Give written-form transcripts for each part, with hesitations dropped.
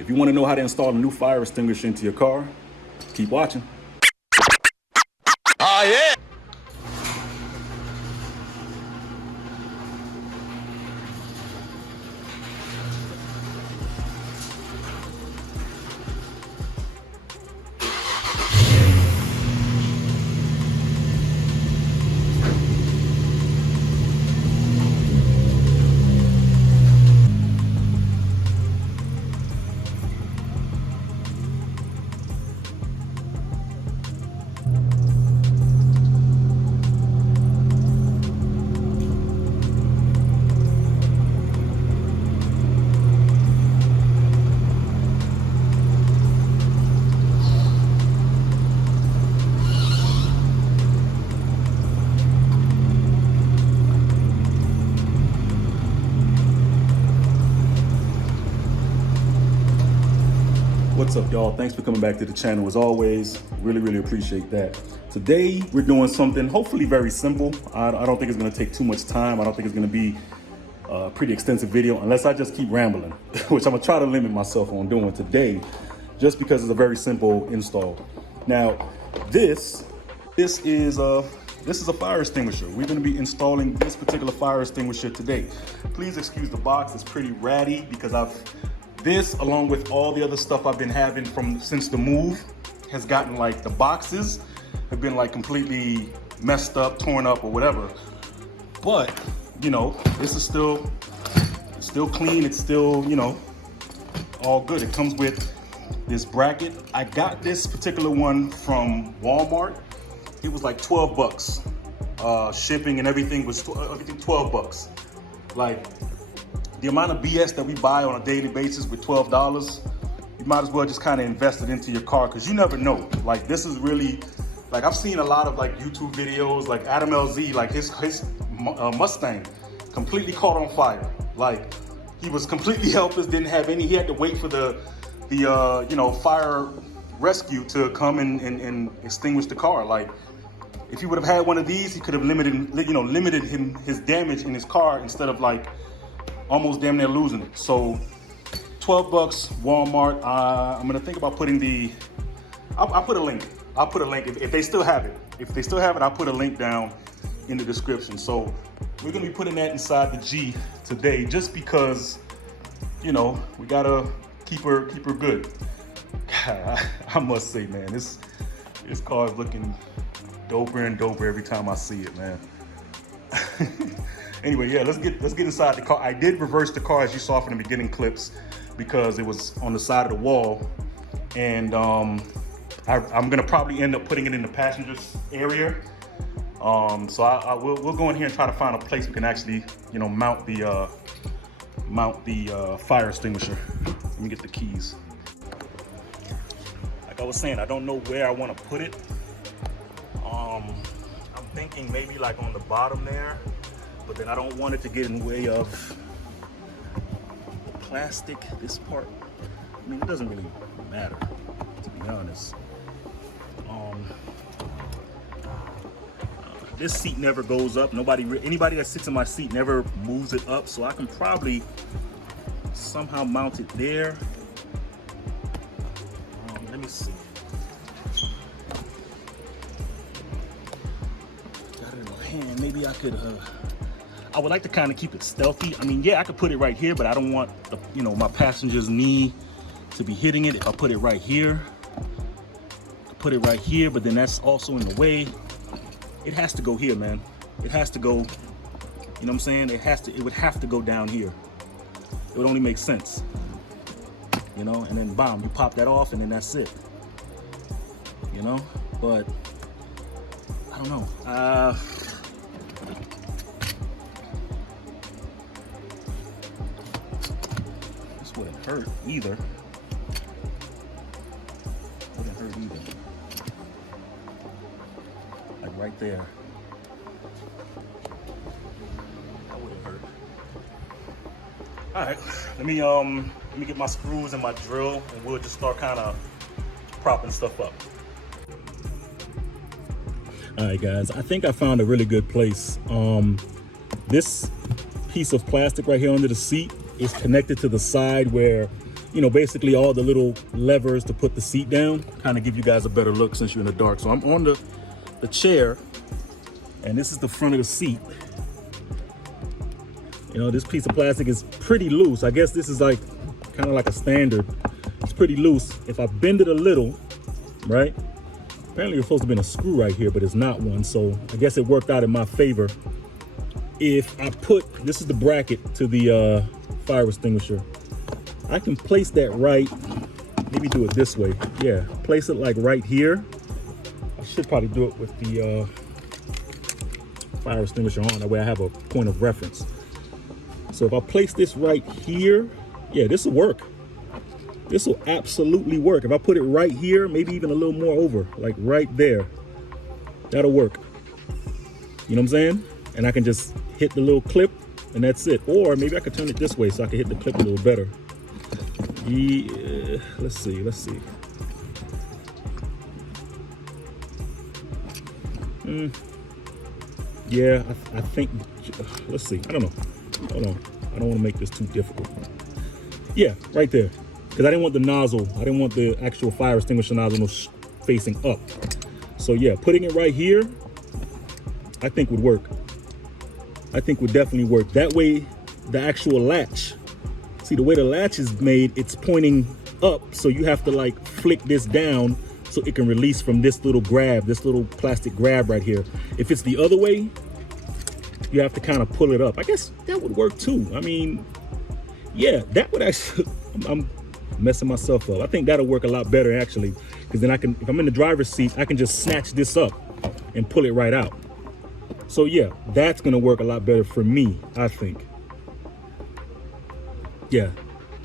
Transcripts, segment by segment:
If you want to know how to install a new fire extinguisher into your car, keep watching. Oh yeah! What's up, y'all? Thanks for coming back to the channel. As always, really appreciate that. Today, we're doing something hopefully very simple. I don't think it's gonna take too much time. I don't think it's gonna be a pretty extensive video unless I just keep rambling, which I'm gonna try to limit myself on doing today, just because it's a very simple install. Now, this is a fire extinguisher. We're gonna be installing this particular fire extinguisher today. Please excuse the box, it's pretty ratty because this, along with all the other stuff I've been having since the move, has gotten like the boxes have been like completely messed up, torn up or whatever. But, you know, this is still clean. It's still, you know, all good. It comes with this bracket. I got this particular one from Walmart. It was like 12 bucks. Shipping and everything was everything 12 bucks. Like, the amount of BS that we buy on a daily basis with $12, you might as well just kind of invest it into your car, because you never know. Like, this is really, like, I've seen a lot of like YouTube videos, like Adam LZ, like his Mustang completely caught on fire. Like, he was completely helpless, didn't have any, he had to wait for the you know, fire rescue to come and extinguish the car. Like, if he would have had one of these, he could have limited his damage in his car instead of like almost damn near losing it. So 12 bucks, Walmart. I'm gonna think about putting I'll put a link. I'll put a link if they still have it. If they still have it, I'll put a link down in the description. So we're gonna be putting that inside the G today, just because, you know, we gotta keep her good. God, I must say, man, this car is looking doper and doper every time I see it, man. Anyway, yeah, let's get inside the car. I did reverse the car, as you saw from the beginning clips, because it was on the side of the wall, and I'm gonna probably end up putting it in the passenger's area. So we'll go in here and try to find a place we can actually, you know, mount the fire extinguisher. Let me get the keys. Like I was saying, I don't know where I want to put it. I'm thinking maybe like on the bottom there, but then I don't want it to get in the way of the plastic, this part. I mean, it doesn't really matter, to be honest. This seat never goes up. Anybody that sits in my seat never moves it up, so I can probably somehow mount it there. Let me see. Got it in my hand. Maybe I could. I would like to kind of keep it stealthy. I mean, yeah, I could put it right here, but I don't want the, you know, my passenger's knee to be hitting it. If I put it right here, put it right here, but then that's also in the way. It has to go here, man. It has to go, you know what I'm saying? It would have to go down here. It would only make sense, you know? And then bam, you pop that off and then that's it, you know? But I don't know. This wouldn't hurt either. Wouldn't hurt either. Like right there. That wouldn't hurt. All right, let me get my screws and my drill, and we'll just start kind of propping stuff up. All right, guys, I think I found a really good place. This piece of plastic right here under the seat is connected to the side where you know, basically all the little levers to put the seat down, kind of give you guys a better look since you're in the dark. So I'm on the chair, and this is the front of the seat. You know, this piece of plastic is pretty loose. I guess this is like kind of like a standard. It's pretty loose. If I bend it a little, right? Apparently there's supposed to be a screw right here, but it's not one. So I guess it worked out in my favor. If I put, this is the bracket to the fire extinguisher. I can place that right, maybe do it this way. Yeah, place it like right here. I should probably do it with the fire extinguisher on. That way I have a point of reference. So if I place this right here, yeah, this will work. This will absolutely work. If I put it right here, maybe even a little more over, like right there, that'll work. You know what I'm saying? And I can just hit the little clip and that's it. Or maybe I could turn it this way so I can hit the clip a little better. Yeah, let's see. Yeah, I think, let's see. I don't know. Hold on. I don't want to make this too difficult. Yeah, right there. Because I didn't want the nozzle. I didn't want the actual fire extinguisher nozzle facing up. So yeah, putting it right here, I think would work. I think would definitely work. That way, the actual latch, see the way the latch is made, it's pointing up. So you have to like flick this down so it can release from this little grab, this little plastic grab right here. If it's the other way, you have to kind of pull it up. I guess that would work too. I mean, yeah, that would actually, I'm messing myself up. I think that'll work a lot better actually, because then I can, if I'm in the driver's seat, I can just snatch this up and pull it right out. So yeah, that's gonna work a lot better for me, I think. Yeah,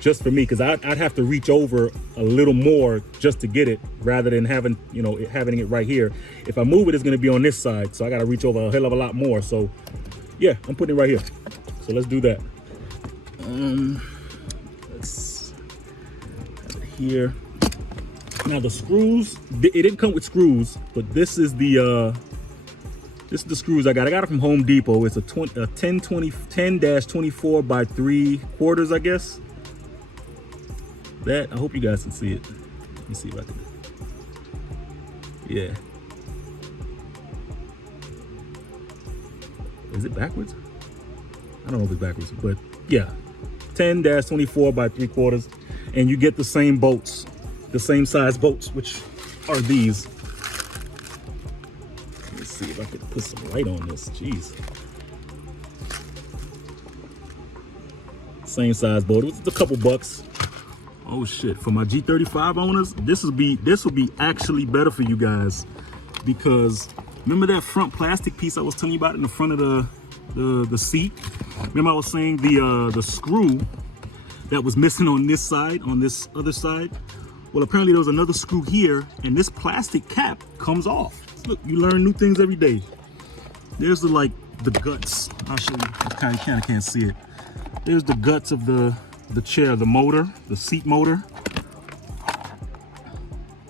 just for me, because I'd have to reach over a little more just to get it, rather than having, you know, having it right here. If I move it, it's gonna be on this side, so I gotta reach over a hell of a lot more. So yeah, I'm putting it right here. So let's do that. Let's have it here. Now the screws, it didn't come with screws, but this is the screws I got. I got it from Home Depot. It's a 10-24 by 3/4, I guess. That, I hope you guys can see it. Let me see if I can. Yeah. Is it backwards? I don't know if it's backwards, but yeah. 10-24 by 3/4. And you get the same bolts, the same size bolts, which are these. Let's see if I could put some light on this. Jeez. Same size bolt. It's a couple bucks. Oh shit! For my G35 owners, this will be actually better for you guys, because remember that front plastic piece I was telling you about in the front of the seat? Remember I was saying the screw that was missing on this side, on this other side? Well, apparently there was another screw here, and this plastic cap comes off. Look, you learn new things every day. There's the guts. I'll show you. I kind of can't see it. There's the guts of the chair, the motor, the seat motor.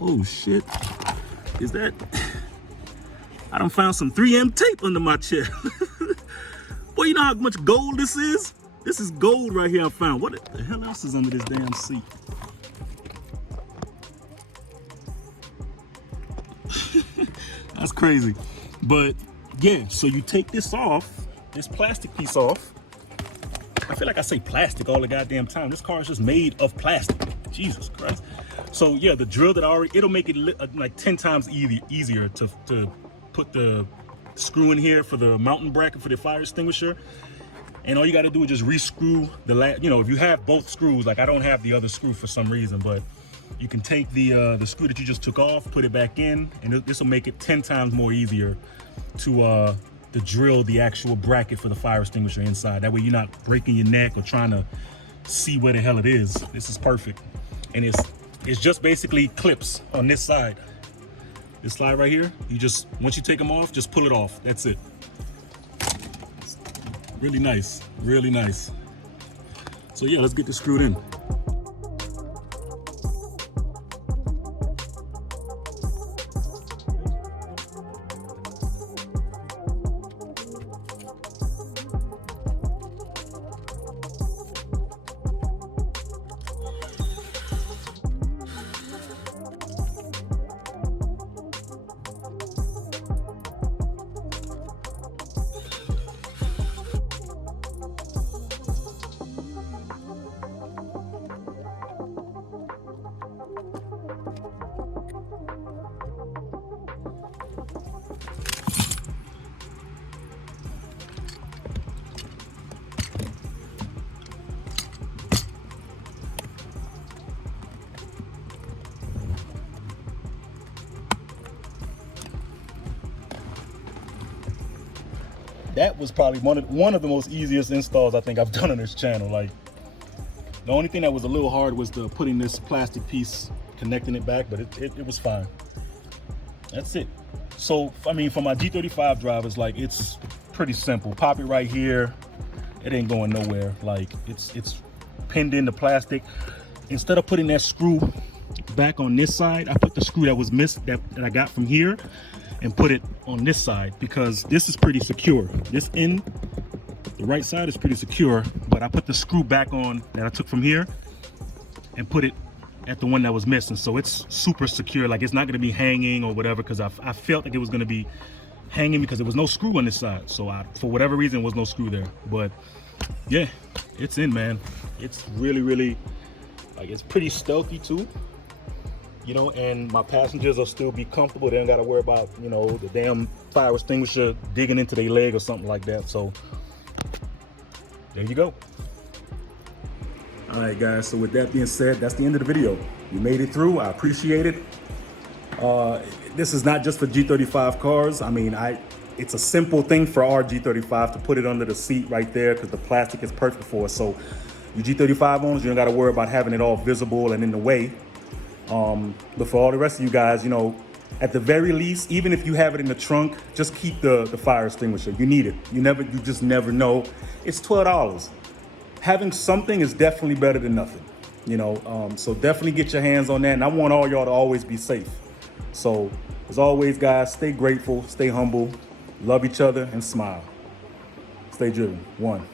Oh shit. Is that? I done found some 3M tape under my chair. Boy, you know how much gold this is? This is gold right here I found. What the hell else is under this damn seat? That's crazy. But yeah, so you take this off, this plastic piece off. I feel like I say plastic all the goddamn time. This car is just made of plastic. Jesus Christ. So yeah, the drill that it'll make it like 10 times easier to put the screw in here for the mounting bracket for the fire extinguisher. And all you got to do is just re-screw the you know, if you have both screws, like I don't have the other screw for some reason, but you can take the screw that you just took off, put it back in, and this will make it 10 times more easier to drill the actual bracket for the fire extinguisher inside. That way you're not breaking your neck or trying to see where the hell it is. This is perfect. And it's just basically clips on this side. This slide right here, you just, once you take them off, just pull it off. That's it. It's really nice, really nice. So yeah, let's get this screwed in. that was probably one of the most easiest installs I think I've done on this channel. Like, the only thing that was a little hard was the putting this plastic piece, connecting it back, but it was fine. That's it. So, I mean, for my G35 drivers, like, it's pretty simple. Pop it right here. It ain't going nowhere. Like, it's pinned into plastic. Instead of putting that screw back on this side, I put the screw that was missed that I got from here and put it on this side, because this is pretty secure. This end, the right side, is pretty secure, but I put the screw back on that I took from here and put it at the one that was missing. So it's super secure. Like, it's not gonna be hanging or whatever, because I felt like it was gonna be hanging because there was no screw on this side. So for whatever reason, there was no screw there. But yeah, it's in, man. It's really, like, it's pretty stealthy too. You know, and my passengers will still be comfortable. They don't gotta worry about, you know, the damn fire extinguisher digging into their leg or something like that. So there you go. All right, guys, so with that being said, that's the end of the video. You made it through. I appreciate it. This is not just for G35 cars. I mean, it's a simple thing for our G35 to put it under the seat right there, because the plastic is perfect for it. So you G35 owners, you don't got to worry about having it all visible and in the way. But for all the rest of you guys, you know, at the very least, even if you have it in the trunk, just keep the fire extinguisher. You need it. You just never know. It's $12. Having something is definitely better than nothing, you know. So definitely get your hands on that. And I want all y'all to always be safe. So as always, guys, stay grateful, stay humble, love each other, and smile. Stay driven. One.